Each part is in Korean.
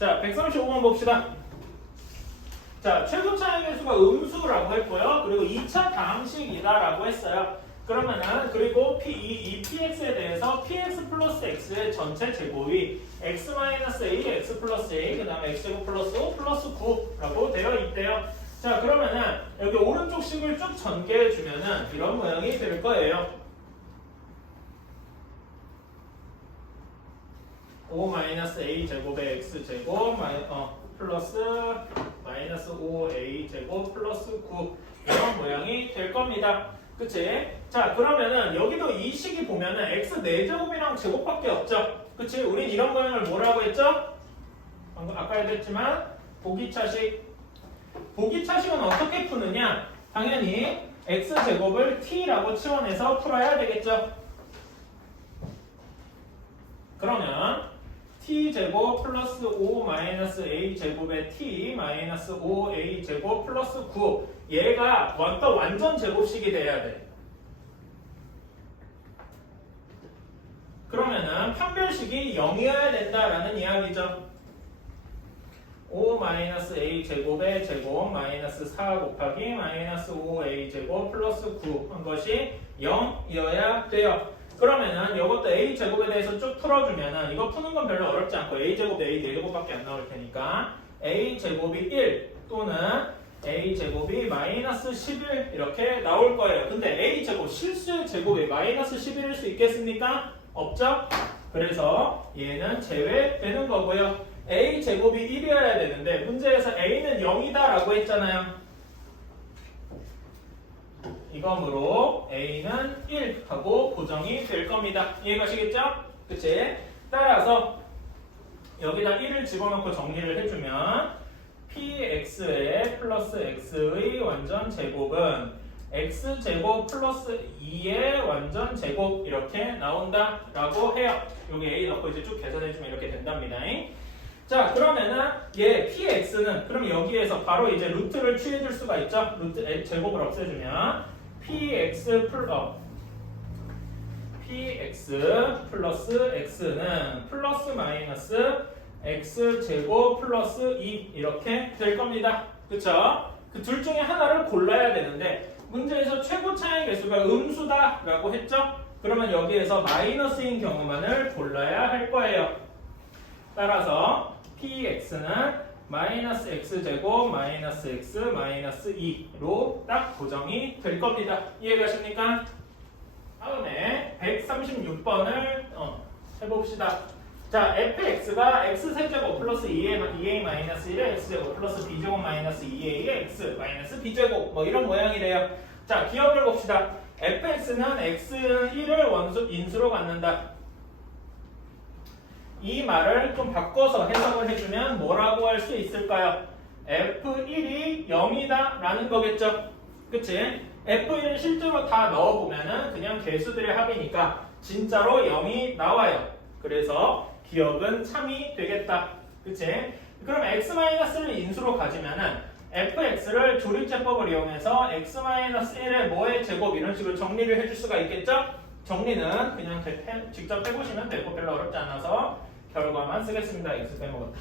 자, 135번 봅시다. 자, 최고 차이 계수가 음수라고 했고요. 그리고 2차 방식이다라고 했어요. 그러면은 그리고 이 px에 대해서 px 플러스 x의 전체 제곱이 x 마이너스 a, x 플러스 a, 그 다음에 x제곱 플러스 5 플러스 9라고 되어 있대요. 자, 그러면은 여기 오른쪽 식을 쭉 전개해주면은 이런 모양이 될 거예요. 5 마이너스 a 제곱의 x 제곱 플러스 마이너스 5a 제곱 플러스 9 이런 모양이 될 겁니다. 그치? 자, 그러면은 여기도 이 식이 보면은 x 4제곱이랑 제곱밖에 없죠. 그치? 우린 이런 모양을 뭐라고 했죠? 방금 아까 얘기했지만 보기차식. 보기차식은 어떻게 푸느냐? 당연히 x제곱을 t라고 치환해서 풀어야 되겠죠. 그러면 t제곱 플러스 5 마이너스 a제곱의 t 마이너스 5a제곱 플러스 9 얘가 완전 제곱식이 돼야 돼. 그러면은 판별식이 0이어야 된다라는 이야기죠. 5 마이너스 a제곱의 제곱 마이너스 4 곱하기 마이너스 5a제곱 플러스 9 한 것이 0이어야 돼요. 그러면은 이것도 a제곱에 대해서 쭉 풀어주면은 이거 푸는 건 별로 어렵지 않고 a제곱, a 4제곱밖에 안 나올 테니까 a제곱이 1 또는 a제곱이 마이너스 11 이렇게 나올 거예요. 근데 a제곱 실수의 제곱이 마이너스 11일 수 있겠습니까? 없죠? 그래서 얘는 제외되는 거고요. a제곱이 1이어야 되는데 문제에서 a는 0이다 라고 했잖아요. 이거므로 a는 1 하고 고정이 될 겁니다. 이해가시겠죠? 그치? 따라서 여기다 1을 집어넣고 정리를 해주면 px의 플러스 x의 완전 제곱은 x제곱 플러스 2의 완전 제곱 이렇게 나온다 라고 해요. 여기 a 넣고 이제 쭉 계산해주면 이렇게 된답니다. 자, 그러면은 얘 px는 그럼 여기에서 바로 이제 루트를 취해줄 수가 있죠. 루트 제곱을 없애주면 px 플러스 x는 플러스 마이너스 x제곱 플러스 2 이렇게 될 겁니다. 그쵸? 그 둘 중에 하나를 골라야 되는데 문제에서 최고 차이 계수가 음수다 라고 했죠? 그러면 여기에서 마이너스인 경우만을 골라야 할 거예요. 따라서 px는 마이너스 x제곱 마이너스 x 마이너스 2로 딱 고정이 될 겁니다. 이해가십니까? 다음에 136번을 해봅시다. 자, fx가 x세제곱 플러스 2a 마이너스 1의 x제곱 플러스 b제곱 마이너스 2a의 x 마이너스 b제곱 뭐 이런 모양이래요. 자, 기억을 봅시다. fx는 x1을 인수로 갖는다. 이 말을 좀 바꿔서 해석을 해주면 뭐라고 할 수 있을까요? F1이 0이다 라는 거겠죠? 그치? F1을 실제로 다 넣어보면은 그냥 개수들의 합이니까 진짜로 0이 나와요. 그래서 기억은 참이 되겠다. 그치? 그럼 x-를 인수로 가지면은 fx를 조립제법을 이용해서 x-1의 뭐의 제곱 이런 식으로 정리를 해줄 수가 있겠죠? 정리는 그냥 직접 해보시면 되고 별로 어렵지 않아서 결과만 쓰겠습니다. x 빼먹었다.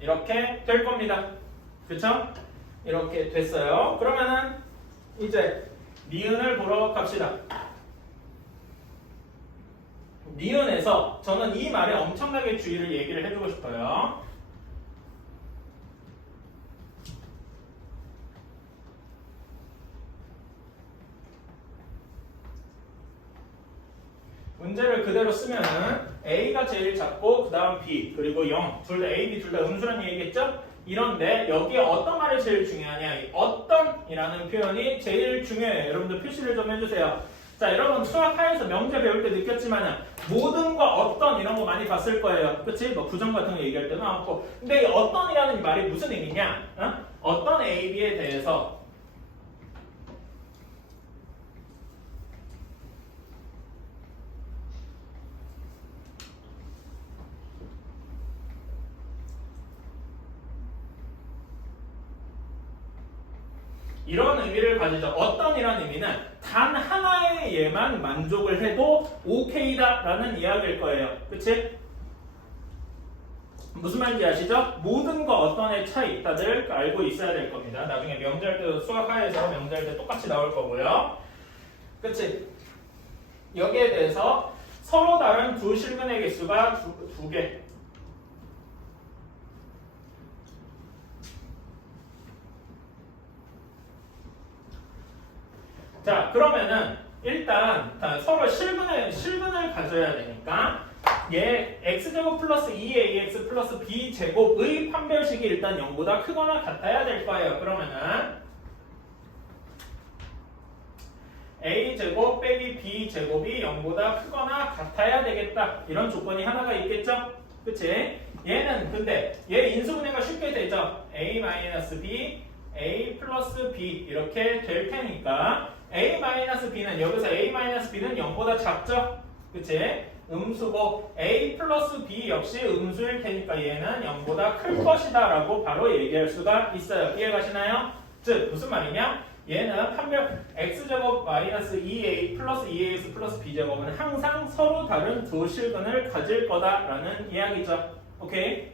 이렇게 될 겁니다. 그쵸? 이렇게 됐어요. 그러면은 이제 니은을 보러 갑시다. 니은에서 저는 이 말에 엄청나게 주의를 얘기를 해주고 싶어요. 문제를 그대로 쓰면은 A가 제일 작고 그 다음 B 그리고 0 둘 다 A, B 둘 다 음수란 얘기겠죠? 이런데 여기에 어떤 말이 제일 중요하냐? 이 어떤이라는 표현이 제일 중요해요. 여러분들 표시를 좀 해주세요. 자, 여러분 수학하에서 명제 배울 때 느꼈지만은 모든과 어떤 이런 거 많이 봤을 거예요. 그치? 뭐 부정 같은 거 얘기할 때도 많고. 근데 이 어떤이라는 말이 무슨 의미냐? 어떤 A, B에 대해서 이런 의미를 가지죠. 어떤이라는 의미는 단 하나의 하나의 얘만 만족을 해도 오케이다 라는 이야기일 거예요. 그치? 무슨 말인지 아시죠? 모든 거 어떤 애 차이 다들 알고 있어야 될 겁니다. 나중에 명절 때도 수학하에서 명절 때 똑같이 나올 거고요. 그치? 여기에 대해서 서로 다른 두 실근의 개수가 두 개. 자, 그러면은 일단 서로 실근을 가져야 되니까 얘 x제곱 플러스 2ax 플러스 b제곱의 판별식이 일단 0보다 크거나 같아야 될 거예요. 그러면은 a제곱 빼기 b제곱이 0보다 크거나 같아야 되겠다. 이런 조건이 하나가 있겠죠? 그치? 얘는 근데 얘 인수분해가 쉽게 되죠? a-b, a 플러스 b 이렇게 될 테니까 a-b는 여기서 a-b는 0보다 작죠? 그치? 음수고 a 플러스 b 역시 음수일 테니까 얘는 0보다 클 것이다 라고 바로 얘기할 수가 있어요. 이해가시나요? 즉 무슨 말이냐? 얘는 판별 x제곱 마이너스 2a 플러스 2ax 플러스 b제곱은 항상 서로 다른 두 실근을 가질 거다라는 이야기죠. 오케이?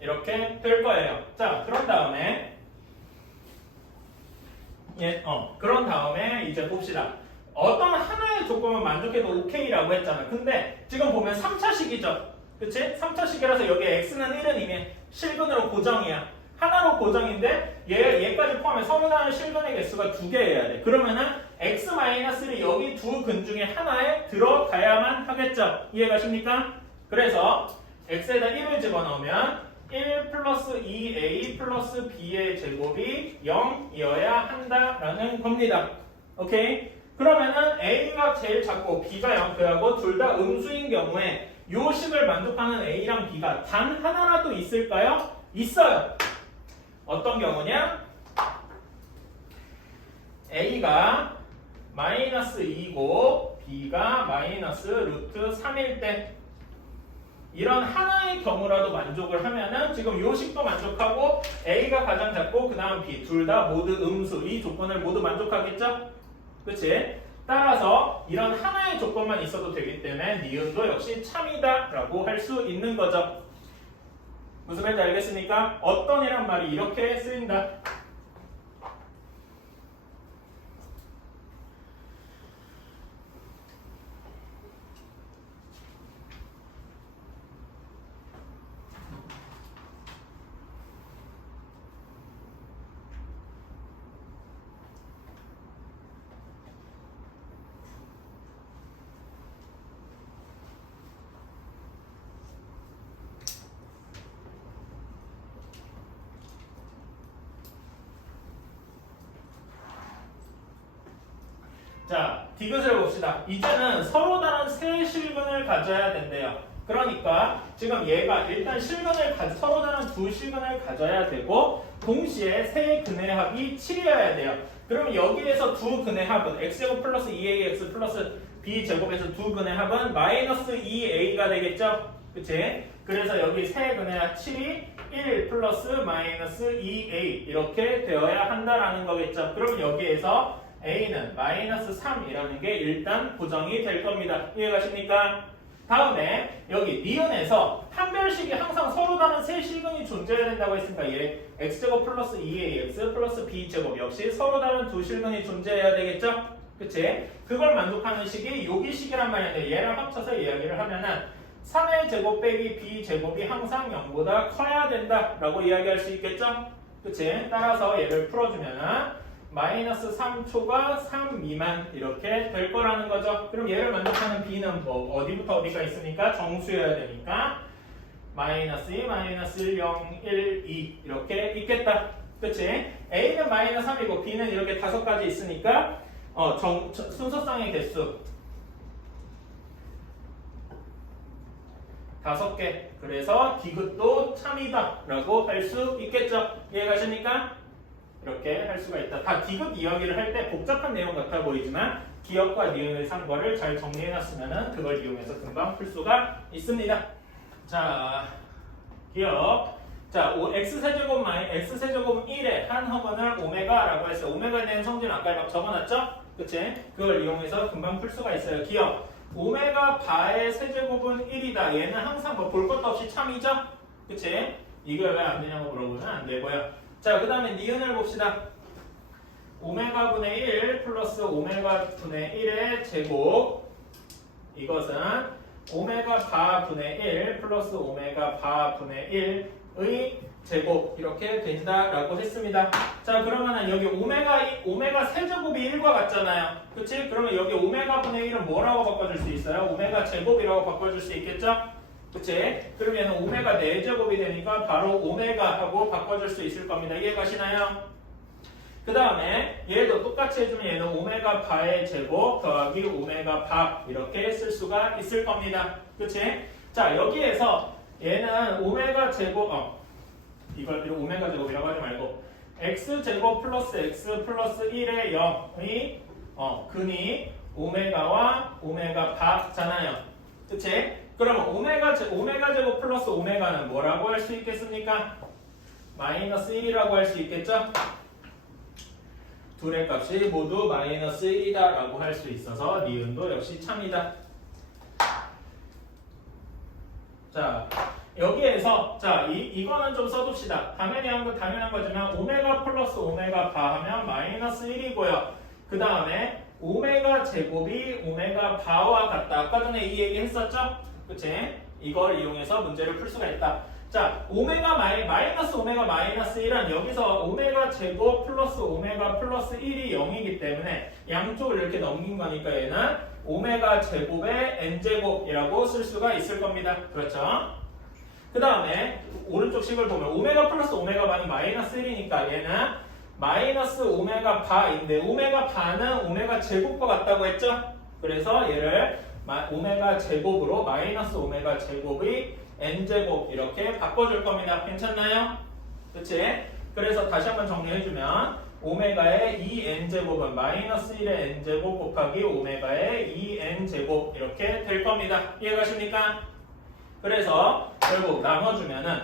이렇게 될 거예요. 자, 그런 다음에 그런 다음에 이제 봅시다. 어떤 하나의 조건만 만족해도 오케이라고 했잖아. 근데 지금 보면 3차식이죠. 그치? 3차식이라서 여기 x는 1은 이미 실근으로 고정이야. 하나로 고정인데 얘까지 포함해 서로 다른 실근의 개수가 2개여야 돼. 그러면은 x-를 여기 두 근 중에 하나에 들어가야만 하겠죠. 이해가십니까? 그래서 x에다 1을 집어넣으면 1 플러스 2a 플러스 b의 제곱이 0이어야 한다라는 겁니다. 오케이? 그러면은 a가 제일 작고 b가 0 그하고 둘 다 음수인 경우에 요 식을 만족하는 a랑 b가 단 하나라도 있을까요? 있어요. 어떤 경우냐? a가 마이너스 2고 b가 마이너스 루트 3일 때 이런 하나의 경우라도 만족을 하면은 지금 요 식도 만족하고 a가 가장 작고 그 다음 b 둘 다 모두 음수 이 조건을 모두 만족하겠죠? 그치? 따라서 이런 하나의 조건만 있어도 되기 때문에 니은도 역시 참이다 라고 할 수 있는 거죠. 무슨 말인지 알겠습니까? 어떤 이란 말이 이렇게 쓰인다. 자, 디귿을 봅시다. 이제는 서로 다른 세 실근을 가져야 된대요. 그러니까 지금 얘가 일단 서로 다른 두 실근을 가져야 되고 동시에 세 근의 합이 7이어야 돼요. 그러면 여기에서 두 근의 합은 x제곱 플러스 2ax 플러스 b제곱에서 두 근의 합은 마이너스 2a가 되겠죠? 그치? 그래서 여기 세 근의 합 7이 1 플러스 마이너스 2a 이렇게 되어야 한다라는 거겠죠? 그럼 여기에서 a는 마이너스 3이라는 게 일단 고정이 될 겁니다. 이해가십니까? 다음에 여기 니은에서 판별식이 항상 서로 다른 세 실근이 존재해야 된다고 했으니까 얘 x제곱 플러스 2ax 플러스 b제곱 역시 서로 다른 두 실근이 존재해야 되겠죠? 그치? 그걸 만족하는 식이 여기 식이란 말인데 얘랑 합쳐서 이야기를 하면은 3의 제곱 빼기 b제곱이 항상 0보다 커야 된다라고 이야기할 수 있겠죠? 그치? 따라서 얘를 풀어주면은 마이너스 3초가 3 미만 이렇게 될 거라는 거죠. 그럼 얘를 만족하는 b는 뭐 어디부터 어디가 있으니까 정수여야 되니까 마이너스 2, 마이너스 0, 1, 2 이렇게 있겠다. 그치? a는 마이너스 3이고 b는 이렇게 5가지 있으니까 순서상의 개수 5개. 그래서 디귿도 참이다 라고 할 수 있겠죠. 이해가십니까? 이렇게 할 수가 있다. 다 디귿 이야기를 할 때 복잡한 내용 같아 보이지만 기억과 니은의 상관을 잘 정리해놨으면 그걸 이용해서 금방 풀 수가 있습니다. 자, 기억 자, x세제곱 x세제곱 1의 한 허분을 오메가라고 했어요. 오메가에 대한 성질은 아까 막 적어놨죠? 그치? 그걸 이용해서 금방 풀 수가 있어요. 기억. 오메가 바의 세제곱은 1이다. 얘는 항상 뭐 볼 것도 없이 참이죠? 그치? 이걸 왜 안 되냐고 물어보면 안 되고요. 자, 그 다음에 니은을 봅시다. 오메가 분의 1 플러스 오메가 분의 1의 제곱. 이것은 오메가 바 분의 1 플러스 오메가 바 분의 1의 제곱 이렇게 된다라고 했습니다. 자, 그러면은 여기 오메가 세제곱이 1과 같잖아요. 그치? 그러면 여기 오메가 분의 1은 뭐라고 바꿔줄 수 있어요? 오메가 제곱이라고 바꿔줄 수 있겠죠? 그치? 그러면 오메가 4제곱이 되니까 바로 오메가 하고 바꿔줄 수 있을 겁니다. 이해가시나요? 그 다음에 얘도 똑같이 해주면 얘는 오메가 바의 제곱 더하기 오메가 바 이렇게 쓸 수가 있을 겁니다. 그치? 자, 여기에서 얘는 오메가 제곱 이걸 오메가 제곱이라고 하지 말고 x 제곱 플러스 x 플러스 1의 0의 근이 오메가와 오메가 바잖아요. 그치? 그러면 오메가 제곱 플러스 오메가는 뭐라고 할 수 있겠습니까? 마이너스 1이라고 할 수 있겠죠? 둘의 값이 모두 마이너스 1이다 라고 할 수 있어서 니은도 역시 참이다. 자, 여기에서 자 이거는 좀 써둡시다. 당연한 거지만 오메가 플러스 오메가 바 하면 마이너스 1이고요. 그 다음에 오메가 제곱이 오메가 바와 같다. 아까 전에 이 얘기 했었죠? 그치? 이걸 이용해서 문제를 풀 수가 있다. 자, 마이너스 오메가 마이너스 1은 여기서 오메가 제곱 플러스 오메가 플러스 1이 0이기 때문에 양쪽을 이렇게 넘긴 거니까 얘는 오메가 제곱의 n제곱이라고 쓸 수가 있을 겁니다. 그렇죠? 그 다음에 오른쪽 식을 보면 오메가 플러스 오메가 바는 마이너스 1이니까 얘는 마이너스 오메가 바인데 오메가 바는 오메가 제곱과 같다고 했죠? 그래서 얘를 오메가 제곱으로 마이너스 오메가 제곱의 n제곱 이렇게 바꿔줄 겁니다. 괜찮나요? 그치? 그래서 다시 한번 정리해주면 오메가의 2n제곱은 마이너스 1의 n제곱 곱하기 오메가의 2n제곱 이렇게 될 겁니다. 이해가십니까? 그래서 결국 나눠주면은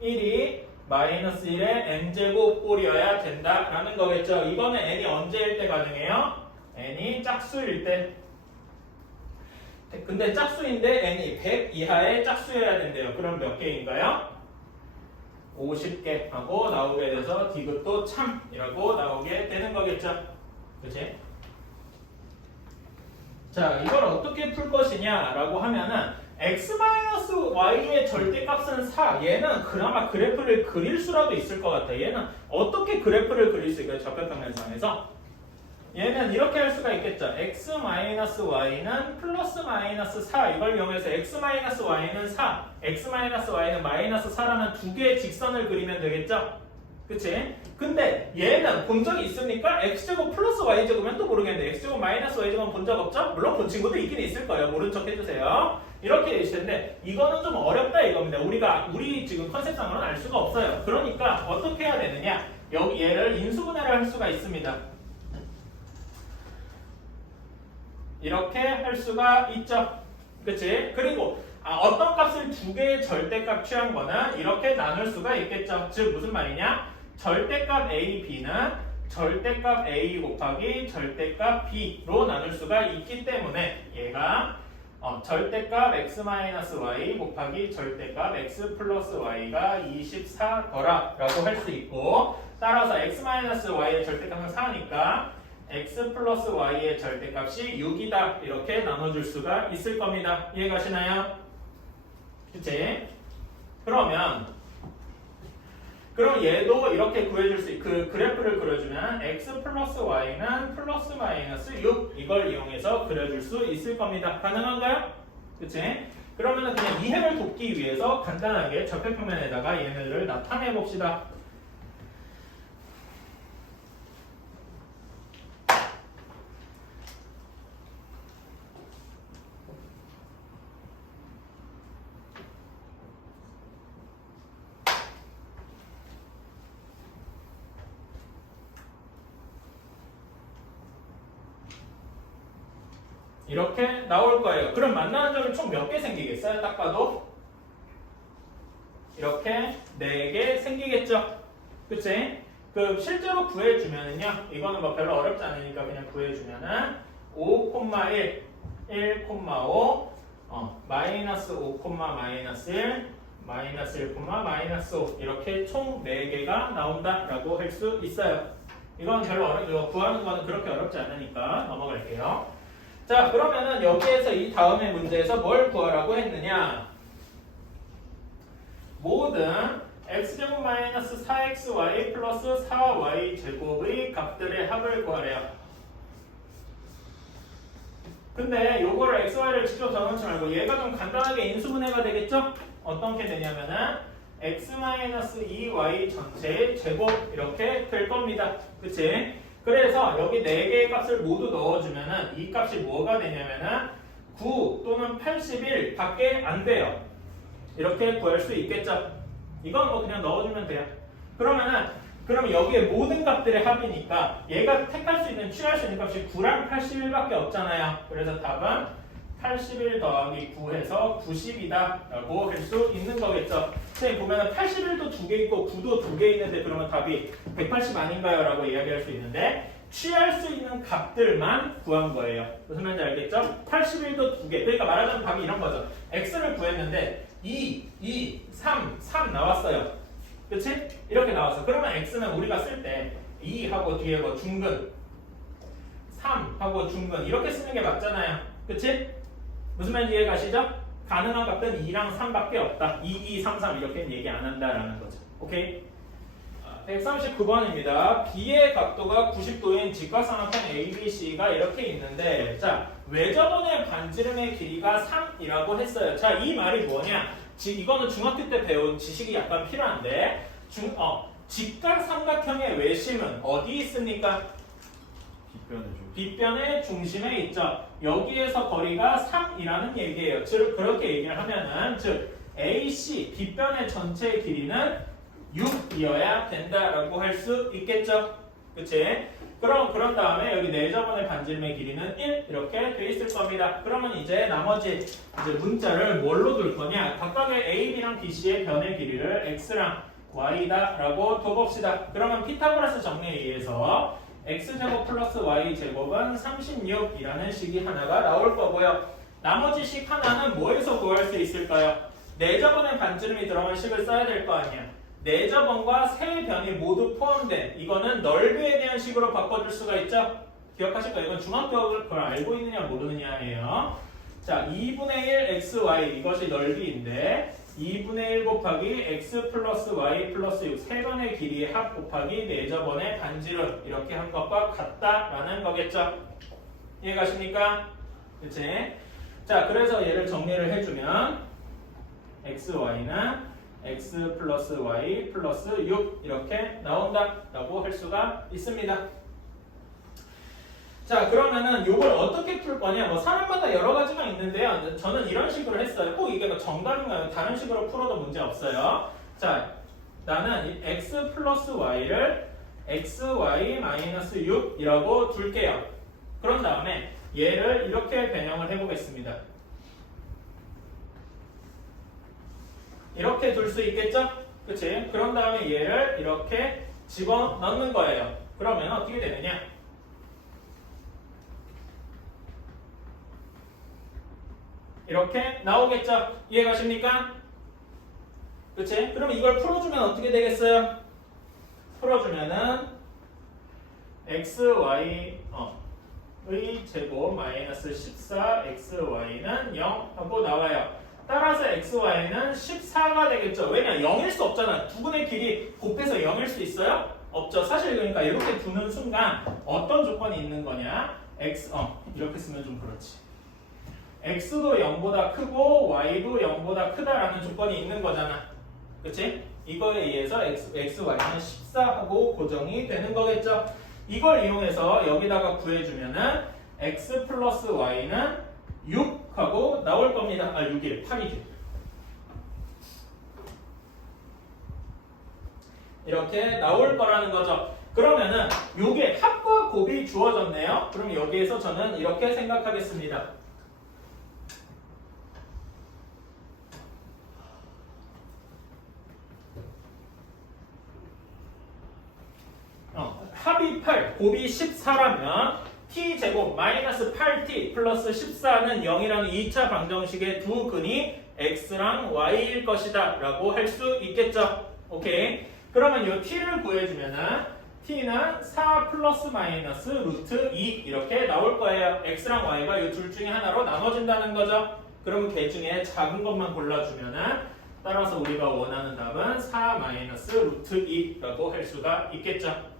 1이 마이너스 1의 n제곱 꼴이어야 된다라는 거겠죠. 이거는 n이 언제일 때 가능해요? n이 짝수일 때. 근데 짝수인데 n이 100 이하의 짝수여야 된대요. 그럼 몇 개인가요? 50개 하고 나오게 돼서 디귿도 참이라고 나오게 되는 거겠죠. 그치? 자, 이걸 어떻게 풀 것이냐라고 하면은 x-y의 절대값은 4. 얘는 그나마 그래프를 그릴 수라도 있을 것 같아. 얘는 어떻게 그래프를 그릴 수 있을까요? 좌표평면상에서. 얘는 이렇게 할 수가 있겠죠. x-y는 플러스 마이너스 4 이걸 이용해서 x-y는 4, x-y는 마이너스 4라는 두 개의 직선을 그리면 되겠죠. 그치? 근데 얘는 본 적이 있습니까? x제곱 플러스 y제곱이면 또 모르겠는데 x제곱 마이너스 y제곱은 본 적 없죠? 물론 본 친구도 있긴 있을 거예요. 모른 척 해주세요. 이렇게 있을 텐데 이거는 좀 어렵다 이겁니다. 우리 지금 컨셉상으로는 알 수가 없어요. 그러니까 어떻게 해야 되느냐? 여기 얘를 인수분해를 할 수가 있습니다. 이렇게 할 수가 있죠. 그치? 그리고 어떤 값을 두 개의 절대값 취한 거는 이렇게 나눌 수가 있겠죠. 즉 무슨 말이냐? 절대값 A, B는 절대값 A 곱하기 절대값 B로 나눌 수가 있기 때문에 얘가 절대값 x-y 곱하기 절대값 x 플러스 y가 24더라 라고 할 수 있고 따라서 x-y의 절대값은 4니까 x 플러스 y의 절대값이 6이다 이렇게 나눠줄 수가 있을 겁니다. 이해가시나요? 그치? 그럼 얘도 이렇게 구해줄 수 그 그래프를 그려주면 x 플러스 y는 플러스 마이너스 6 이걸 이용해서 그려줄 수 있을 겁니다. 가능한가요? 그치? 그러면은 그냥 이해를 돕기 위해서 간단하게 좌표평면에다가 얘네들을 나타내 봅시다. 이렇게 나올 거예요. 그럼 만나는 점이 총 몇 개 생기겠어요? 딱 봐도 이렇게 4개 생기겠죠. 그치? 그 실제로 구해주면은요, 이거는 뭐 별로 어렵지 않으니까 그냥 구해주면은 5,1, 1,5, 마이너스 5, 마이너스 1, 마이너스 1, 마이너스 5 이렇게 총 4개가 나온다라고 할 수 있어요. 이건 별로 어렵죠. 구하는 거는 그렇게 어렵지 않으니까 넘어갈게요. 자, 그러면은 여기에서 이 다음의 문제에서 뭘 구하라고 했느냐? 모든 x제곱 마이너스 4xy 플러스 4y 제곱의 값들의 합을 구하래요. 근데 요거를 xy를 직접 적어놓지 말고 얘가 좀 간단하게 인수분해가 되겠죠? 어떻게 되냐면은 x-2y 전체의 제곱 이렇게 될 겁니다. 그치? 그래서 여기 4개의 값을 모두 넣어주면은 이 값이 뭐가 되냐면은 9 또는 81 밖에 안 돼요. 이렇게 구할 수 있겠죠? 이건 뭐 그냥 넣어주면 돼요. 그러면 여기에 모든 값들의 합이니까 얘가 택할 수 있는, 취할 수 있는 값이 9랑 81밖에 없잖아요. 그래서 답은 81 더하기 9 해서 90이다 라고 할 수 있는 거겠죠. 선생님 보면은 81도 2개 있고 9도 2개 있는데 그러면 답이 180 아닌가요? 라고 이야기할 수 있는데 취할 수 있는 값들만 구한 거예요. 무슨 말인지 알겠죠? 81도 2개. 그러니까 말하자면 답이 이런 거죠. x를 구했는데 2, 3 나왔어요. 그치? 이렇게 나왔어. 그러면 x는 우리가 쓸 때 2하고 뒤에 뭐 중근 3하고 중근 이렇게 쓰는 게 맞잖아요. 그치? 무슨 말인지 이해가시죠? 가능한 값은 2랑 3밖에 없다. 2, 3 이렇게 얘기 안 한다라는 거죠. 오케이? 139번입니다. B의 각도가 90도인 직각삼각형 ABC가 이렇게 있는데 자, 외접원의 반지름의 길이가 3이라고 했어요. 자, 이 말이 뭐냐? 이거는 중학교 때 배운 지식이 약간 필요한데 직각삼각형의 외심은 어디 있습니까? 빗변의 중심에 있죠. 여기에서 거리가 3이라는 얘기예요. 즉 그렇게 얘기를 하면은 즉 AC 빗변의 전체 길이는 6이어야 된다라고 할 수 있겠죠. 그치? 그런 다음에 여기 내접원의 반지름의 길이는 1 이렇게 돼 있을 겁니다. 그러면 이제 나머지 문자를 뭘로 둘 거냐? 각각의 AB랑 BC의 변의 길이를 X랑 Y다 라고 둬봅시다. 그러면 피타고라스 정리에 의해서 X제곱 플러스 Y제곱은 36이라는 식이 하나가 나올 거고요. 나머지 식 하나는 뭐에서 구할 수 있을까요? 내접원의 반지름이 들어간 식을 써야 될 거 아니야. 내접원과 세 변이 모두 포함된 이거는 넓이에 대한 식으로 바꿔줄 수가 있죠? 기억하실 거예요. 이건 중학교 그걸 알고 있느냐 모르느냐예요. 자, 2분의 1 xy 이것이 넓이인데 2분의 1 곱하기 x 플러스 y 플러스 6 세 변의 길이의 합 곱하기 내접원의 반지름 이렇게 한 것과 같다라는 거겠죠? 이해가십니까? 그치? 자, 그래서 얘를 정리를 해주면 xy는 x 플러스 y 플러스 6 이렇게 나온다라고 할 수가 있습니다. 자, 그러면은 이걸 어떻게 풀 거냐? 뭐 사람마다 여러 가지가 있는데요. 저는 이런 식으로 했어요. 꼭 이게 뭐 정답인가요? 다른 식으로 풀어도 문제 없어요. 자, 나는 이 x 플러스 y를 xy 마이너스 6이라고 둘게요. 그런 다음에 얘를 이렇게 변형을 해보겠습니다. 이렇게 둘 수 있겠죠? 그치? 그런 다음에 얘를 이렇게 집어넣는 거예요. 그러면 어떻게 되느냐? 이렇게 나오겠죠? 이해가십니까? 그치? 그럼 이걸 풀어주면 어떻게 되겠어요? 풀어주면은 xy 의 제곱 마이너스 14 xy는 0 하고 나와요. 따라서 xy는 14가 되겠죠. 왜냐? 0일 수 없잖아. 두 분의 길이 곱해서 0일 수 있어요? 없죠. 사실 그러니까 이렇게 두는 순간 어떤 조건이 있는 거냐? 이렇게 쓰면 좀 그렇지. x도 0보다 크고 y도 0보다 크다라는 조건이 있는 거잖아. 그치? 이거에 의해서 xy는 14하고 고정이 되는 거겠죠. 이걸 이용해서 여기다가 구해주면은 x 플러스 y는 6하고 나올 겁니다. 6일, 8이지. 이렇게 나올 거라는 거죠. 그러면은 요게 합과 곱이 주어졌네요. 그럼 여기에서 저는 이렇게 생각하겠습니다. 합이 8, 곱이 14라면 t제곱 마이너스 8t 플러스 14는 0이라는 2차 방정식의 두 근이 x랑 y일 것이다 라고 할 수 있겠죠. 오케이. 그러면 이 t를 구해주면은 t는 4 플러스 마이너스 루트 2 이렇게 나올 거예요. x랑 y가 이 둘 중에 하나로 나눠진다는 거죠. 그러면 걔 중에 작은 것만 골라주면은 따라서 우리가 원하는 답은 4 마이너스 루트 2라고 할 수가 있겠죠.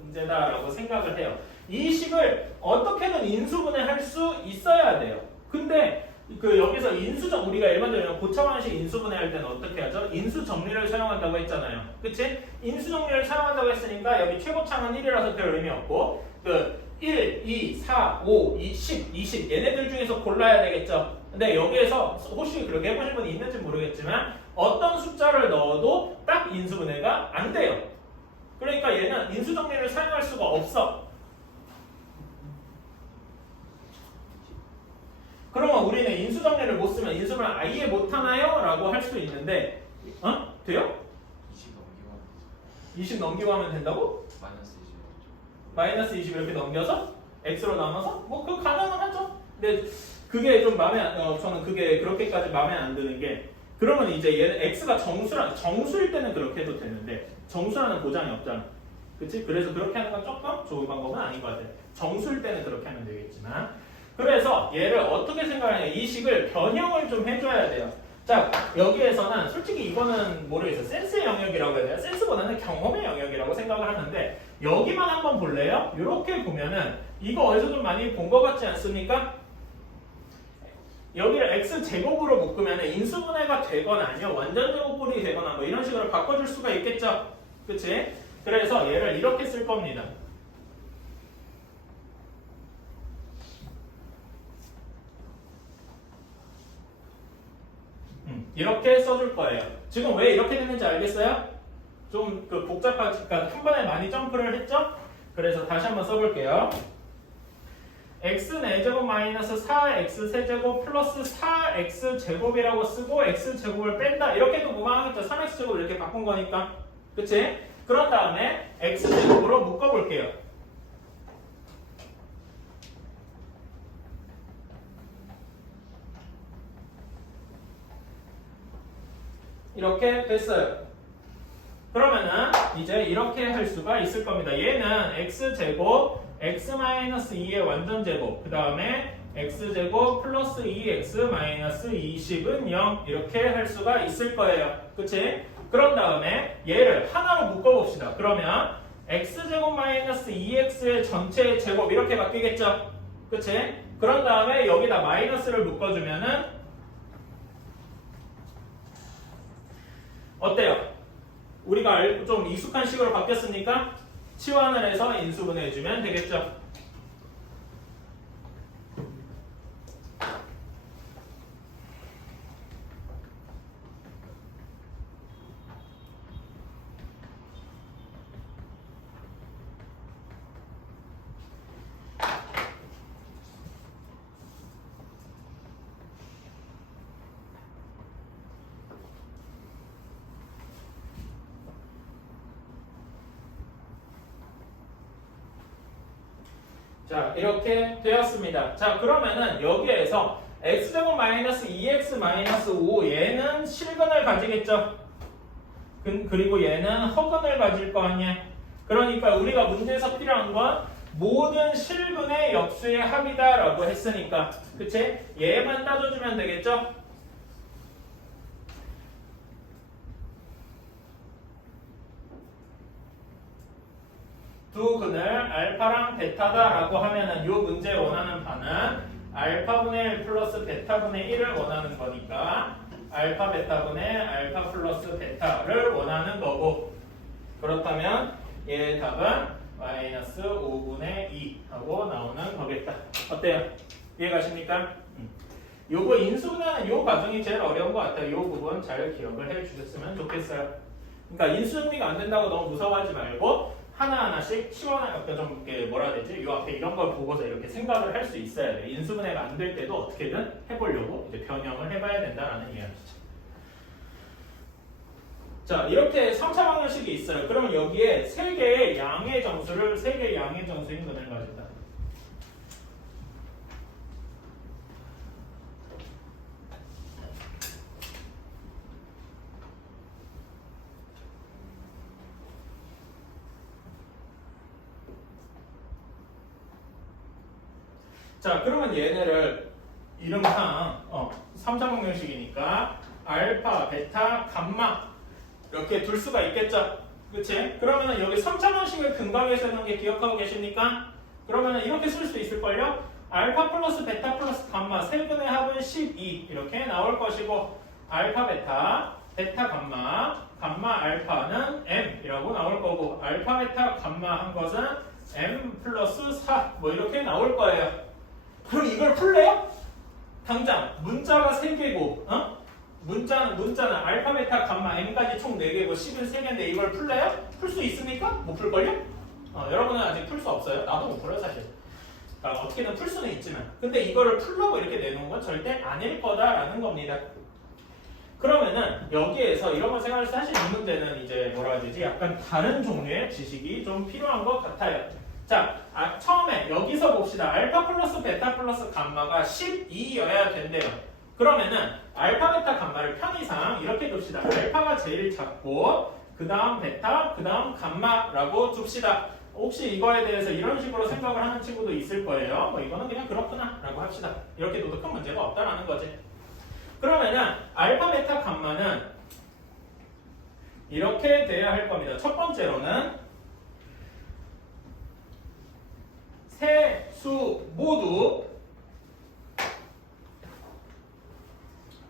문제다라고 생각을 해요. 이 식을 어떻게든 인수분해할 수 있어야 돼요. 근데 여기서 인수정 우리가 일반적으로 고차원식 인수분해할 때는 어떻게 하죠? 인수정리를 사용한다고 했잖아요. 그치? 인수정리를 사용한다고 했으니까 여기 최고차는 1이라서 별 의미 없고 1, 2, 4, 5, 2, 10, 20 얘네들 중에서 골라야 되겠죠. 근데 여기에서 혹시 그렇게 해보신 분이 있는지 모르겠지만 어떤 숫자를 넣어도 딱 인수분해가 안 돼요. 그러니까 얘는 인수정리를 사용할 수가 없어. 그러면 우리는 인수정리를 못 쓰면 인수분해 아예 못하나요? 라고 할 수 있는데 돼요? 20 넘기고 하면 된다고? 마이너스 20 이렇게 넘겨서 x로 나눠서 뭐 그거 가능은 하죠. 근데 그게 좀 저는 그게 그렇게까지 마음에 안 드는 게 그러면 이제 얘는 x가 정수일 때는 그렇게 해도 되는데 정수라는 보장이 없잖아. 그치? 그래서 그렇게 하는 건 조금 좋은 방법은 아닌 것 같아. 정수일 때는 그렇게 하면 되겠지만 그래서 얘를 어떻게 생각하냐 이 식을 변형을 좀 해줘야 돼요. 자 여기에서는 솔직히 이거는 모르겠어요. 센스의 영역이라고 해야 돼요. 센스보다는 경험의 영역이라고 생각을 하는데 여기만 한번 볼래요? 이렇게 보면은 이거 어디서 좀 많이 본 것 같지 않습니까? 여기를 x제곱으로 묶으면 인수분해가 되거나 아니면 완전제곱꼴이 되거나 뭐 이런 식으로 바꿔줄 수가 있겠죠. 그치? 그래서 얘를 이렇게 쓸 겁니다. 이렇게 써줄 거예요. 지금 왜 이렇게 됐는지 알겠어요? 좀 복잡하니까 한 번에 많이 점프를 했죠? 그래서 다시 한번 써볼게요. x 4제곱 마이너스 4x 세제곱 플러스 4x 제곱이라고 쓰고 x 제곱을 뺀다. 이렇게도 무방하겠죠. 3x 제곱 이렇게 바꾼 거니까. 그치? 그런 다음에 x 제곱으로 묶어볼게요. 이렇게 됐어요. 그러면은 이제 이렇게 할 수가 있을 겁니다. 얘는 x제곱 x-2의 완전제곱 그 다음에 x제곱 플러스 2x 마이너스 20은 0 이렇게 할 수가 있을 거예요. 그치? 그런 다음에 얘를 하나로 묶어봅시다. 그러면 x제곱 마이너스 2x의 전체 제곱 이렇게 바뀌겠죠? 그치? 그런 다음에 여기다 마이너스를 묶어주면은 어때요? 우리가 좀 익숙한 식으로 바뀌었으니까 치환을 해서 인수분해해주면 되겠죠? 자 이렇게 되었습니다. 자 그러면은 여기에서 x제곱 마이너스 2x 마이너스 5 얘는 실근을 가지겠죠. 그리고 얘는 허근을 가질 거 아니야. 그러니까 우리가 문제에서 필요한 건 모든 실근의 역수의 합이다 라고 했으니까 그치? 얘만 따져주면 되겠죠. 두 근을 알파랑 베타다 라고 하면은 이 문제에 원하는 바는 알파분의 1 플러스 베타분의 1을 원하는 거니까 알파 베타분의 알파 플러스 베타를 원하는 거고 그렇다면 얘의 답은 마이너스 5분의 2 하고 나오는 거겠다. 어때요? 이해가십니까? 요거 인수분해하는 요 과정이 제일 어려운 것 같아요. 요 부분 잘 기억을 해 주셨으면 좋겠어요. 그러니까 인수정리가 안 된다고 너무 무서워하지 말고 하나하나씩 시원하게 좀 뭐라 해야 되지? 요 앞에 이런 걸 보고서 이렇게 생각을 할 수 있어야 돼. 인수분해가 안 될 때도 어떻게든 해보려고 이제 변형을 해봐야 된다라는 이야기죠. 자, 이렇게 3차 방정식이 있어요. 그러면 여기에 3개의 양의 정수를 3개의 양의 정수인 근을 가진다. 자, 그러면 얘네를 이름상 3차원 형식이니까 알파, 베타, 감마 이렇게 둘 수가 있겠죠. 그치? 그러면은 여기 3차원식을 근각에 쓰는 게 기억하고 계십니까? 그러면은 이렇게 쓸 수 있을걸요? 알파 플러스 베타 플러스 감마 세 근의 합은 12 이렇게 나올 것이고 알파 베타, 베타 감마, 감마 알파는 m이라고 나올 거고 알파 베타 감마 한 것은 m 플러스 4 뭐 이렇게 나올 거예요. 그럼 이걸 풀래요? 당장 문자가 3개고 문자는 알파, 베타, 감마, m까지 총 4개고 10은 3개인데 이걸 풀래요? 풀 수 있습니까? 못 풀걸요? 여러분은 아직 풀 수 없어요. 나도 못 풀어요 사실. 그러니까 어떻게든 풀 수는 있지만 근데 이거를 풀려고 이렇게 내놓은 건 절대 아닐 거다라는 겁니다. 그러면은 여기에서 이런 걸 생각해서 사실 이 문제는 이제 뭐라 해야 되지? 약간 다른 종류의 지식이 좀 필요한 것 같아요. 자, 처음에 여기서 봅시다. 알파 플러스 베타 플러스 감마가 12여야 된대요. 그러면은 알파 베타 감마를 편의상 이렇게 둡시다. 알파가 제일 작고 그 다음 베타, 그 다음 감마라고 둡시다. 혹시 이거에 대해서 이런 식으로 생각을 하는 친구도 있을 거예요. 뭐 이거는 그냥 그렇구나 라고 합시다. 이렇게 둬도 큰 문제가 없다라는 거지. 그러면은 알파 베타 감마는 이렇게 돼야 할 겁니다. 첫 번째로는 세 수 모두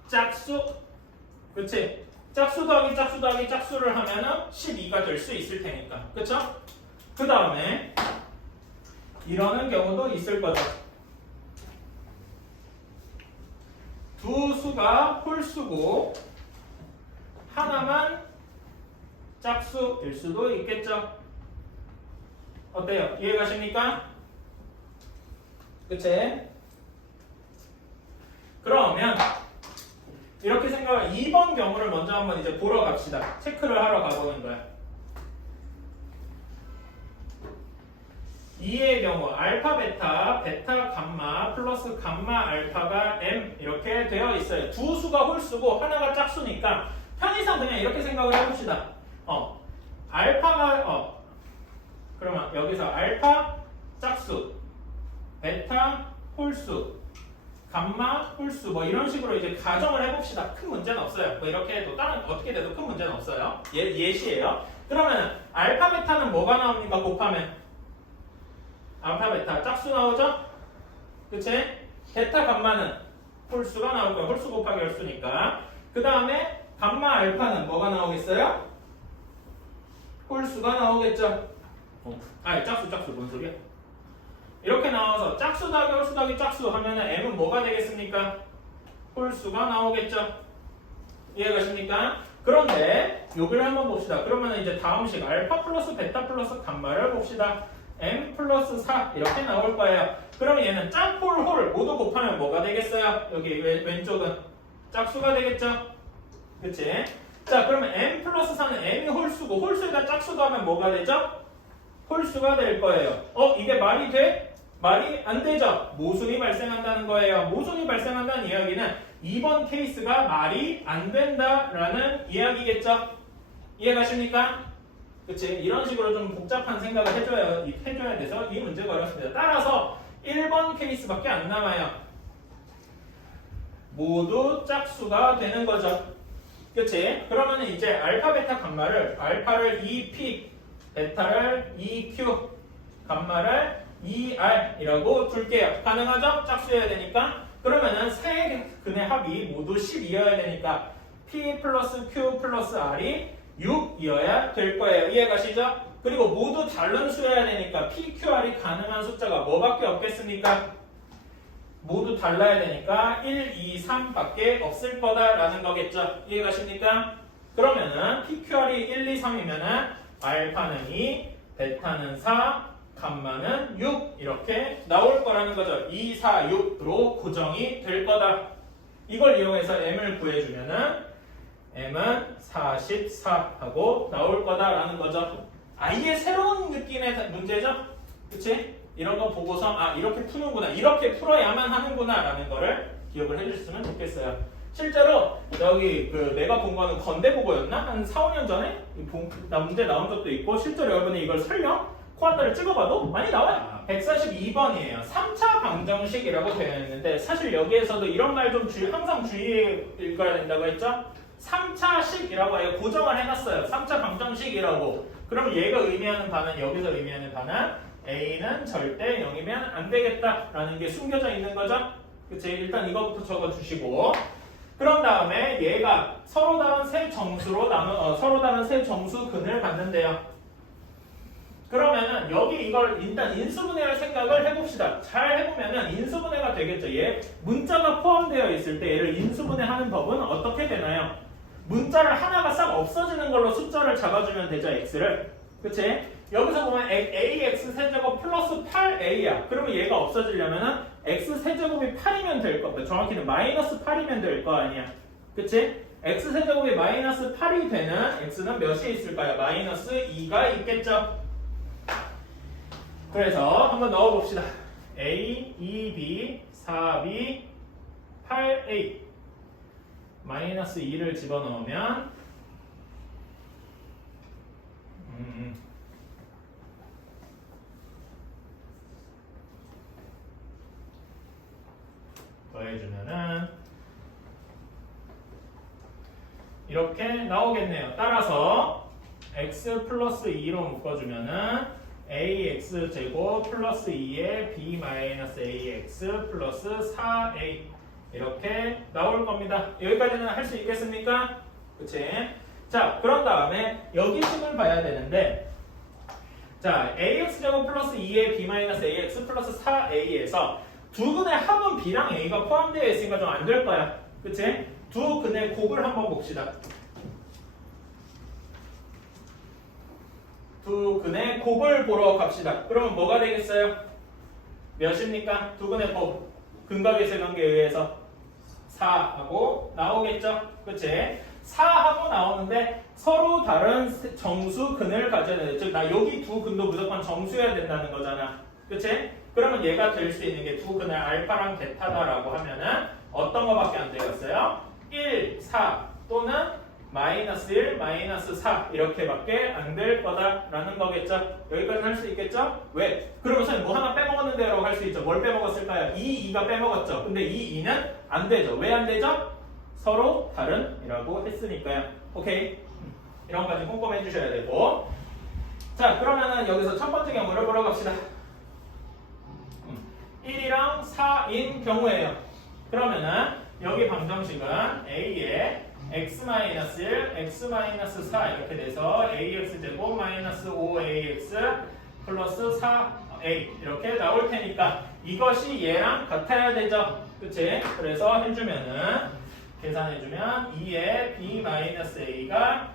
짝수, 그치? 짝수 더하기 짝수 더하기 짝수를 하면은 12가 될 수 있을 테니까, 그쵸? 그 다음에 이러는 경우도 있을 거죠. 두 수가 홀수고 하나만 짝수일 수도 있겠죠. 어때요? 이해가십니까? 그치? 그러면 이렇게 생각을 2번 경우를 먼저 한번 이제 보러 갑시다. 체크를 하러 가보는 거야. 2의 경우 알파 베타, 베타 감마 플러스 감마 알파가 m 이렇게 되어 있어요. 두 수가 홀수고 하나가 짝수니까 편의상 그냥 이렇게 생각을 해봅시다. 알파가 그러면 여기서 알파 짝수, 베타 홀수, 감마 홀수 뭐 이런 식으로 이제 가정을 해봅시다. 큰 문제는 없어요. 뭐 이렇게 해도 다른 어떻게 돼도 큰 문제는 없어요. 예시예요. 그러면 알파 베타는 뭐가 나옵니까? 곱하면 알파 베타 짝수 나오죠? 그치? 베타 감마는 홀수가 나올 거예요. 홀수 곱하기 홀수니까. 그 다음에 감마 알파는 뭐가 나오겠어요? 홀수가 나오겠죠? 짝수 뭔 소리야? 이렇게 나와서 짝수 더하기 홀수 더하기 짝수 하면은 m은 뭐가 되겠습니까? 홀수가 나오겠죠? 이해가십니까? 그런데 여기를 한번 봅시다. 그러면 이제 다음식 알파 플러스 베타 플러스 감마를 봅시다. m 플러스 4 이렇게 나올 거예요. 그러면 얘는 짝홀 홀 모두 곱하면 뭐가 되겠어요? 여기 왼쪽은 짝수가 되겠죠? 그치? 자 그러면 m 플러스 4는 m이 홀수고 홀수에다 짝수도 하면 뭐가 되죠? 홀수가 될 거예요. 이게 말이 돼? 말이 안 되죠? 모순이 발생한다는 거예요. 모순이 발생한다는 이야기는 2번 케이스가 말이 안 된다라는 이야기겠죠? 이해가십니까? 그치? 이런 식으로 좀 복잡한 생각을 해줘야 돼서 이 문제가 어렵습니다. 따라서 1번 케이스밖에 안 남아요. 모두 짝수가 되는 거죠. 그치? 그러면 이제 알파, 베타, 감마를 알파를 2p, 베타를 2q, 감마를 2r이라고 둘게요. 가능하죠? 짝수여야 되니까. 그러면은 세 근의 합이 모두 12여야 되니까 p 플러스 q 플러스 r이 6이어야 될 거예요. 이해가시죠? 그리고 모두 다른 수여야 되니까 p, q, r이 가능한 숫자가 뭐밖에 없겠습니까? 모두 달라야 되니까 1, 2, 3밖에 없을 거다라는 거겠죠. 이해가십니까? 그러면은 p, q, r이 1, 2, 3이면은 알파는 2, 베타는 4, 감마는 6 이렇게 나올 거라는 거죠. 2, 4, 6으로 고정이 될 거다. 이걸 이용해서 m을 구해주면은 m은 44 하고 나올 거다라는 거죠. 아예 새로운 느낌의 문제죠? 그치? 이런 거 보고서 아 이렇게 푸는구나 이렇게 풀어야만 하는구나 라는 거를 기억을 해주셨으면 좋겠어요. 실제로 여기 그 내가 본 거는 건대국어였나? 한 4, 5년 전에 문제 나온 적도 있고 실제로 여러분이 이걸 설령 코안다를 찍어봐도 많이 나와요. 142번이에요. 3차 방정식이라고 되어 있는데 사실 여기에서도 이런 말 좀 항상 주의해 읽어야 된다고 했죠? 3차식이라고 아예 고정을 해놨어요. 3차 방정식이라고. 그럼 얘가 의미하는 바는 여기서 의미하는 바는 A는 절대 0이면 안 되겠다라는 게 숨겨져 있는 거죠? 그치? 일단 이거부터 적어주시고 그런 다음에 얘가 서로 다른 세 정수로 서로 다른 세 정수근을 갖는데요. 그러면은 여기 이걸 일단 인수분해할 생각을 해봅시다. 잘 해보면은 인수분해가 되겠죠. 얘 문자가 포함되어 있을 때 얘를 인수분해하는 법은 어떻게 되나요? 문자를 하나가 싹 없어지는 걸로 숫자를 잡아주면 되죠. x를. 그치? 여기서 보면 ax 세제곱 플러스 8a야. 그러면 얘가 없어지려면은 x 세제곱이 8이면 될 거. 정확히는 마이너스 8이면 될 거 아니야. 그치? x 세제곱이 마이너스 8이 되는 x는 몇이 있을까요? 마이너스 2가 있겠죠. 그래서 한번 넣어봅시다. a, 2b, 4b, 8a 마이너스 2를 집어넣으면 더해주면은 이렇게 나오겠네요. 따라서 x 플러스 2로 묶어주면은 ax 제곱 플러스 2에 b 마이너스 ax 플러스 4a 이렇게 나올 겁니다. 여기까지는 할 수 있겠습니까? 그치? 자, 그런 다음에 여기 식을 봐야 되는데 자, ax 제곱 플러스 2에 b 마이너스 ax 플러스 4a에서 두 근의 합은 b랑 a가 포함되어 있으니까 좀 안 될 거야. 그치? 두 근의 곱을 한번 봅시다. 두 근의 곱을 보러 갑시다. 그러면 뭐가 되겠어요? 몇입니까? 두 근의 곱. 근각의 관계에 의해서 4하고 나오겠죠? 그치? 4하고 나오는데 서로 다른 정수 근을 가져야 돼. 즉, 나 여기 두 근도 무조건 정수여야 된다는 거잖아. 그치? 그러면 얘가 될 수 있는 게 두 근을 알파랑 베타다라고 하면은 어떤 거밖에 안 되겠어요? 1, 4 또는 마이너스 1, 마이너스 4 이렇게밖에 안 될 거다라는 거겠죠? 여기까지 할 수 있겠죠? 왜? 그러면 선생님 뭐 하나 빼먹었는데 라고 할 수 있죠. 뭘 빼먹었을까요? 2, 2가 빼먹었죠. 근데 이 2는 안 되죠. 왜 안 되죠? 서로 다른이라고 했으니까요. 오케이? 이런 거까지 꼼꼼히 해주셔야 되고 자 그러면은 여기서 첫 번째 경우를 보러 갑시다. 1이랑 4인 경우에요. 그러면은 여기 방정식은 A에 x-1, x-4 이렇게 돼서 ax 제곱 마이너스 5ax 플러스 4a 이렇게 나올 테니까 이것이 얘랑 같아야 되죠. 그치? 그래서 해주면은 계산해주면 2에 b 마이너스 a가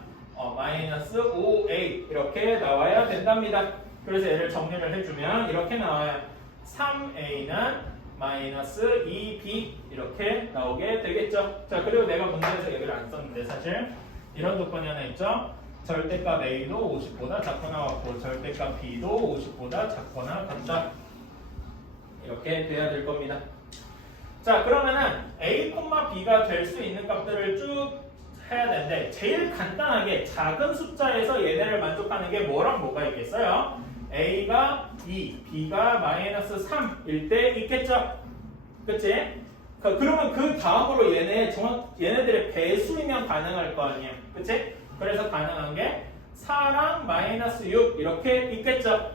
마이너스 5a 이렇게 나와야 된답니다. 그래서 얘를 정리를 해주면 이렇게 나와요. 3a는 마이너스 2b 이렇게 나오게 되겠죠. 자 그리고 내가 문제에서 얘기를 안 썼는데 사실 이런 조건이 하나 있죠. 절대값 a도 50보다 작거나 같고 절대값 b도 50보다 작거나 같다. 이렇게 돼야 될 겁니다. 자 그러면은 a, b가 될 수 있는 값들을 쭉 해야 되는데 제일 간단하게 작은 숫자에서 얘네를 만족하는 게 뭐랑 뭐가 있겠어요? a가 2, b가 마이너스 3일 때 있겠죠? 그치? 그러면 그 다음으로 얘네들의 배수이면 가능할 거 아니에요? 그치? 그래서 가능한 게 4랑 마이너스 6 이렇게 있겠죠?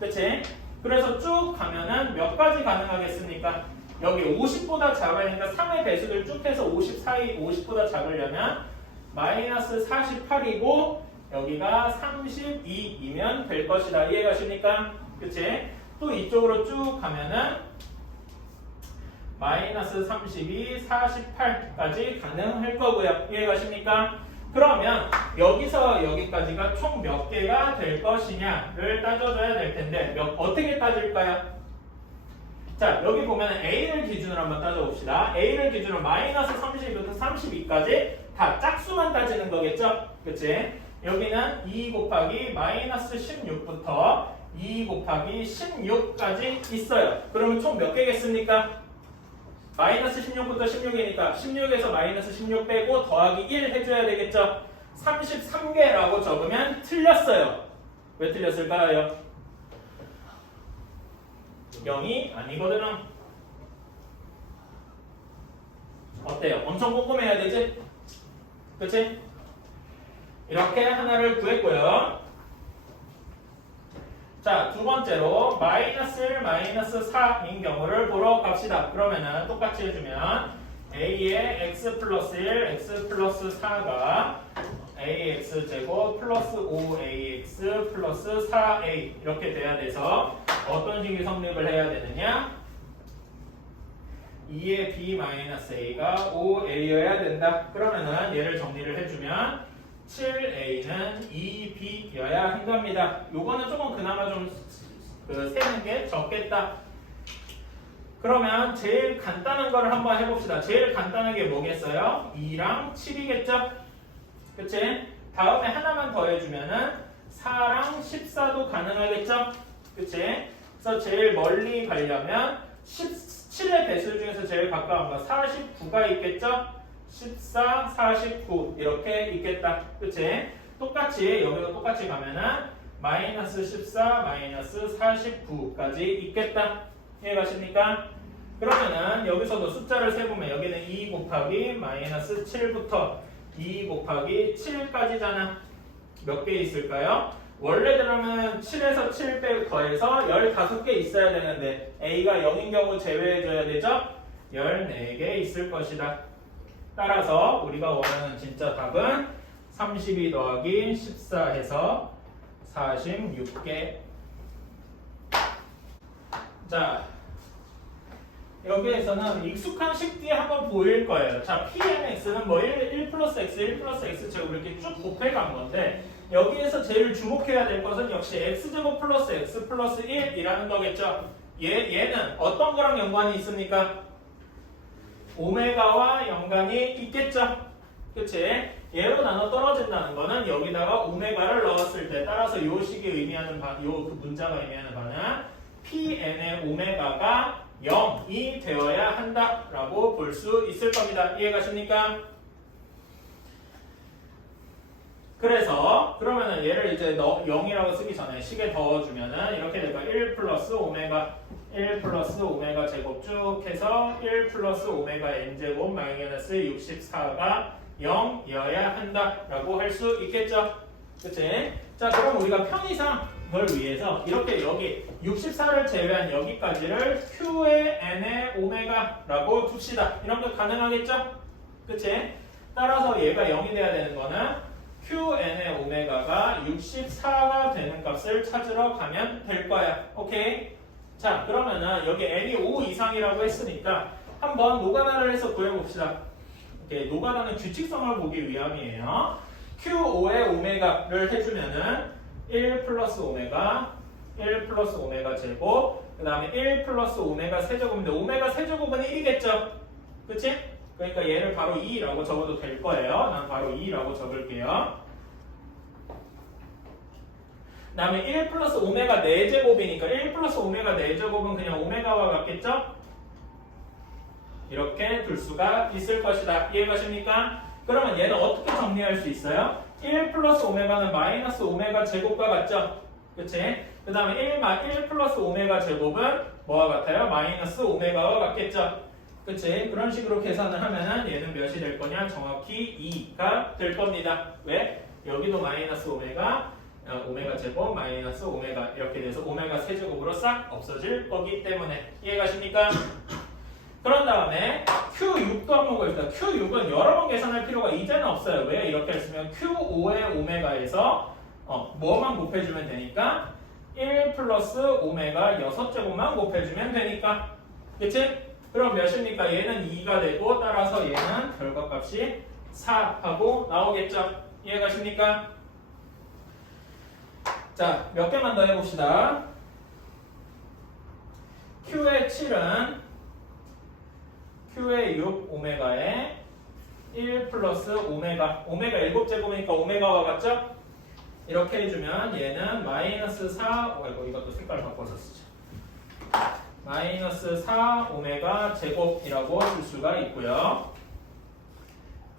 그치? 그래서 쭉 가면은 몇 가지 가능하겠습니까? 여기 50보다 작으니까 3의 배수를 쭉 해서 50 사이 50보다 작으려면 마이너스 48이고 여기가 32이면 될 것이다. 이해가십니까? 그치? 또 이쪽으로 쭉 가면은 마이너스 32, 48까지 가능할 거고요. 이해가십니까? 그러면 여기서 여기까지가 총 몇 개가 될 것이냐를 따져줘야 될 텐데 어떻게 따질까요? 자 여기 보면 A를 기준으로 한번 따져봅시다. A를 기준으로 마이너스 32부터 32까지 다 짝수만 따지는 거겠죠? 그치? 여기는 2 곱하기 마이너스 16부터 2 곱하기 16까지 있어요. 그러면 총 몇 개겠습니까? 마이너스 16부터 16이니까 16에서 마이너스 16 빼고 더하기 1 해줘야 되겠죠? 33개라고 적으면 틀렸어요. 왜 틀렸을까요? 0이 아니거든요. 어때요? 엄청 꼼꼼해야 되지? 그치? 이렇게 하나를 구했고요. 자, 두 번째로 마이너스 1, 마이너스 4인 경우를 보러 갑시다. 그러면은 똑같이 해주면 a의 x 플러스 1, x 플러스 4가 ax 제곱 플러스 5ax 플러스 4a 이렇게 돼야 돼서 어떤 식이 성립을 해야 되느냐? 2의 b 마이너스 a가 5a여야 된다. 그러면은 얘를 정리를 해주면 7a는 2b여야 한답니다. 요거는 조금 그나마 좀 세는 게 적겠다. 그러면 제일 간단한 거를 한번 해봅시다. 제일 간단한 게 뭐겠어요? 2랑 7이겠죠? 그치? 다음에 하나만 더 해주면은 4랑 14도 가능하겠죠? 그치? 그래서 제일 멀리 가려면 7의 배수 중에서 제일 가까운 거 49가 있겠죠? 14, 49 이렇게 있겠다. 그치? 똑같이 여기도 똑같이 가면은 마이너스 14, 마이너스 49까지 있겠다. 이해가십니까? 그러면은 여기서도 숫자를 세보면 여기는 2 곱하기 마이너스 7부터 2 곱하기 7까지잖아. 몇 개 있을까요? 원래대로는 7에서 7 빼고 더해서 15개 있어야 되는데 A가 0인 경우 제외해줘야 되죠? 14개 있을 것이다. 따라서 우리가 원하는 진짜 답은 32 더하기 14 해서 46개. 자, 여기에서는 익숙한 식 뒤에 한번 보일 거예요. 자, PMX는 뭐 1 플러스 X, 1 플러스 X제곱 이렇게 쭉 곱해간 건데 여기에서 제일 주목해야 될 것은 역시 X제곱 플러스 X 플러스 1이라는 거겠죠. 얘는 어떤 거랑 연관이 있습니까? 오메가와 연관이 있겠죠. 그치? 얘로 나눠 떨어진다는 거는 여기다가 오메가를 넣었을 때 따라서 요 식이 의미하는 그 문자가 의미하는 바는 Pn의 오메가가 0이 되어야 한다라고 볼 수 있을 겁니다. 이해가십니까? 그래서 그러면은 얘를 이제 0이라고 쓰기 전에 식에 넣어주면은 이렇게 될까? 1 플러스 오메가 1 플러스 오메가 제곱 쭉 해서 1 플러스 오메가 n제곱 마이너스 64가 0이어야 한다라고 할 수 있겠죠? 그치? 자, 그럼 우리가 편의상을 위해서 이렇게 여기 64를 제외한 여기까지를 Q의 N의 오메가라고 둡시다. 이런 거 가능하겠죠? 그치? 따라서 얘가 0이 돼야 되는 거는 QN의 오메가가 64가 되는 값을 찾으러 가면 될 거야. 오케이? 자, 그러면은 여기 n이 5 이상이라고 했으니까 한번 노가다를 해서 구해봅시다. 오케이, 노가다는 규칙성을 보기 위함이에요. Q5의 오메가를 해주면은 1 플러스 오메가 1 플러스 오메가 제곱 그 다음에 1 플러스 오메가 세제곱인데 오메가 세제곱은 1이겠죠? 그치? 그러니까 얘를 바로 2라고 적어도 될 거예요. 난 바로 2라고 적을게요. 그 다음에 1 플러스 오메가 4제곱이니까 1 플러스 오메가 4제곱은 그냥 오메가와 같겠죠? 이렇게 둘 수가 있을 것이다. 이해가십니까? 그러면 얘는 어떻게 정리할 수 있어요? 1 플러스 오메가는 마이너스 오메가 제곱과 같죠? 그치? 그 다음에 1 플러스 오메가 제곱은 뭐와 같아요? 마이너스 오메가와 같겠죠? 그치? 그런 식으로 계산을 하면은 얘는 몇이 될 거냐? 정확히 2가 될 겁니다. 왜? 여기도 마이너스 오메가 제곱 마이너스 오메가 이렇게 돼서 오메가 세제곱으로 싹 없어질 거기 때문에 이해가십니까? 그런 다음에 Q6도 한번 보겠습니다. Q6은 여러 번 계산할 필요가 이제는 없어요. 왜? 이렇게 했으면 Q5의 오메가에서 뭐만 곱해주면 되니까 1 플러스 오메가 6제곱만 곱해주면 되니까 그치? 그럼 몇입니까? 얘는 2가 되고 따라서 얘는 결과값이 4하고 나오겠죠? 이해가십니까? 자, 몇 개만 더 해봅시다. Q의 7은 Q의 6 오메가에 1 플러스 오메가 7제곱이니까 오메가와 같죠? 이렇게 해주면 얘는 마이너스 4, 아이고 이것도 색깔 바꿔서 쓰자. 마이너스 4 오메가 제곱이라고 쓸 수가 있고요.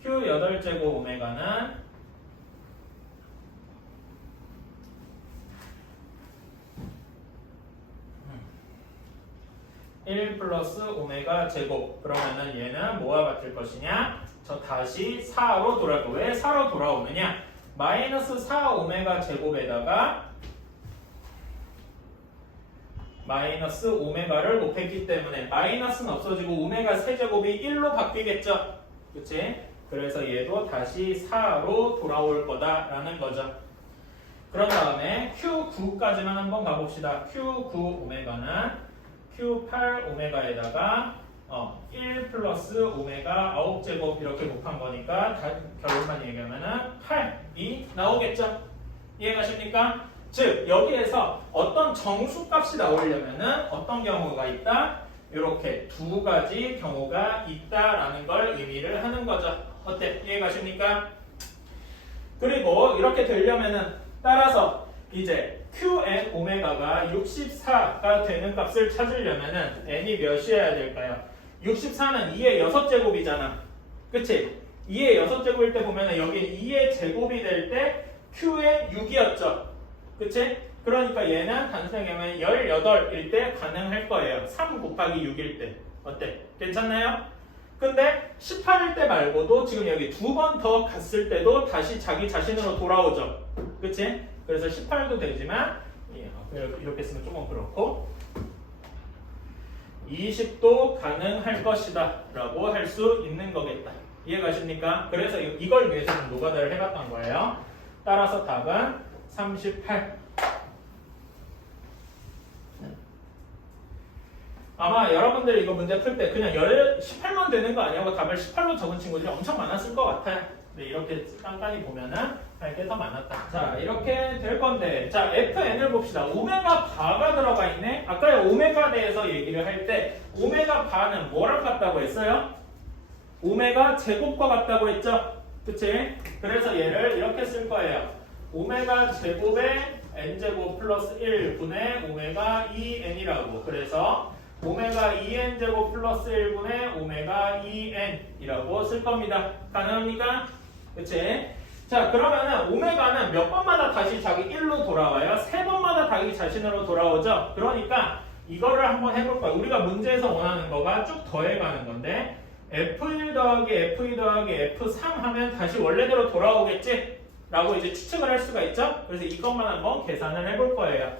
Q 8제곱 오메가는 1 플러스 오메가 제곱. 그러면은 얘는 뭐와 같을 것이냐? 저 다시 4로 돌아올 거. 왜 4로 돌아오느냐? 마이너스 4 오메가 제곱에다가 마이너스 오메가를 곱했기 때문에 마이너스는 없어지고 오메가 세제곱이 1로 바뀌겠죠? 그치? 그래서 얘도 다시 4로 돌아올 거다라는 거죠. 그런 다음에 Q9까지만 한번 가봅시다. Q9 오메가는 Q8 오메가에다가 1 플러스 오메가 9제곱 이렇게 곱한 거니까 결론만 얘기하면은 8이 나오겠죠? 이해가십니까? 즉 여기에서 어떤 정수값이 나오려면은 어떤 경우가 있다? 이렇게 두 가지 경우가 있다라는 걸 의미를 하는 거죠. 어때? 이해가십니까? 그리고 이렇게 되려면은 따라서 이제 Qn 오메가가 64가 되는 값을 찾으려면은 n이 몇이어야 될까요? 64는 2의 6제곱이잖아. 그치? 2의 6제곱일 때 보면은 여기 2의 제곱이 될 때 Qn 6이었죠. 그치? 그러니까 얘는 단순하게 하면 18일 때 가능할 거예요. 3 곱하기 6일 때. 어때? 괜찮나요? 근데 18일 때 말고도 지금 여기 두 번 더 갔을 때도 다시 자기 자신으로 돌아오죠. 그치? 그래서 18도 되지만 이렇게 쓰면 조금 그렇고 20도 가능할 것이다 라고 할 수 있는 거겠다. 이해가십니까? 그래서 이걸 위해서는 노가다를 해봤던 거예요. 따라서 답은 38. 아마 여러분들이 이거 문제 풀 때 그냥 18만 되는 거 아니냐고 답을 18로 적은 친구들이 엄청 많았을 것 같아요. 네, 이렇게 깐깐히 보면은 할 게 더 많았다. 자, 이렇게 될 건데, 자, FN을 봅시다. 오메가 바가 들어가 있네. 아까 오메가 대해서 얘기를 할 때 오메가 바는 뭐랑 같다고 했어요? 오메가 제곱과 같다고 했죠? 그치? 그래서 얘를 이렇게 쓸 거예요. 오메가 제곱에 n제곱 플러스 1분의 오메가 2n이라고. 그래서 오메가 2n 제곱 플러스 1분의 오메가 2n이라고 쓸 겁니다. 가능합니까? 그치? 자, 그러면은 오메가는 몇 번마다 다시 자기 1로 돌아와요? 3번마다 자기 자신으로 돌아오죠? 그러니까 이거를 한번 해볼 거예요. 우리가 문제에서 원하는 거가 쭉 더해가는 건데 F1 더하기 F2 더하기 F3 하면 다시 원래대로 돌아오겠지? 라고 이제 추측을 할 수가 있죠? 그래서 이것만 한번 계산을 해볼 거예요.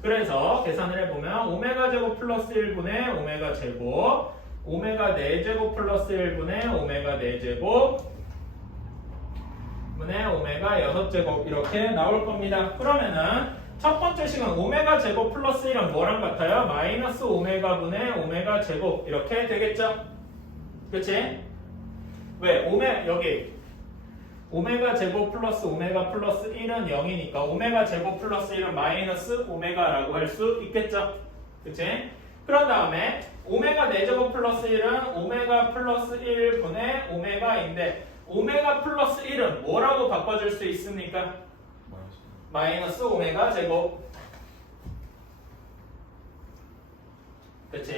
그래서 계산을 해보면 오메가 제곱 플러스 1분의 오메가 제곱 오메가 4제곱 플러스 1분의 오메가 4제곱 분의 오메가 6제곱 이렇게 나올 겁니다. 그러면은 첫 번째 식은 오메가 제곱 플러스 1은 뭐랑 같아요? 마이너스 오메가 분의 오메가 제곱 이렇게 되겠죠? 그치? 왜? 여기 오메가 제곱 플러스 오메가 플러스 1은 0이니까 오메가 제곱 플러스 1은 마이너스 오메가라고 할 수 있겠죠? 그치? 그런 다음에 오메가 4제곱 플러스 1은 오메가 플러스 1분의 오메가인데 오메가 플러스 1은 뭐라고 바꿔줄 수 있습니까? 마이너스 오메가 제곱. 그치?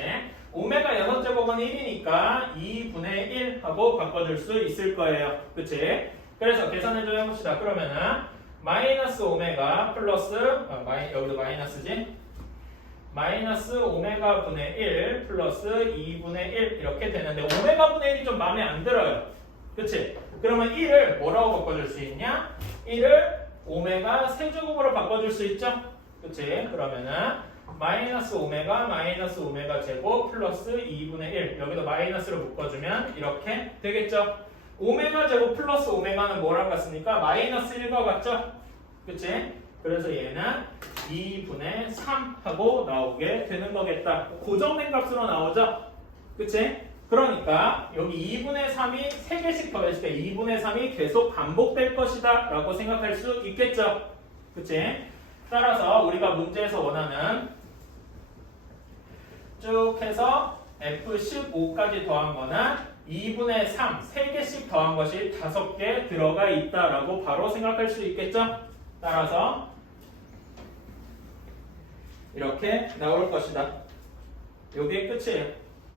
오메가 6제곱은 1이니까 2분의 1 하고 바꿔줄 수 있을 거예요. 그치? 그래서 계산을 좀 해봅시다. 그러면은 마이너스 오메가 플러스 여기도 마이너스지? 마이너스 오메가 분의 1 플러스 2분의 1 이렇게 되는데 오메가 분의 1이 좀 마음에 안 들어요. 그치? 그러면 1을 뭐라고 바꿔줄 수 있냐? 1을 오메가 세제곱으로 바꿔줄 수 있죠? 그치? 그러면은 마이너스 오메가 제곱 플러스 2분의 1 여기도 마이너스로 묶어주면 이렇게 되겠죠? 오메가 제곱 플러스 오메가는 뭐랑 같습니까? 마이너스 1과 같죠? 그치? 그래서 얘는 2분의 3 하고 나오게 되는 거겠다. 고정된 값으로 나오죠? 그치? 그러니까 여기 2분의 3이 3개씩 더했을 때 2분의 3이 계속 반복될 것이다 라고 생각할 수 있겠죠? 그치? 따라서 우리가 문제에서 원하는 쭉 해서 F15까지 더한 거는 2분의 3, 3개씩 더한 것이 5개 들어가 있다라고 바로 생각할 수 있겠죠? 따라서 이렇게 나올 것이다. 요게 끝이에요.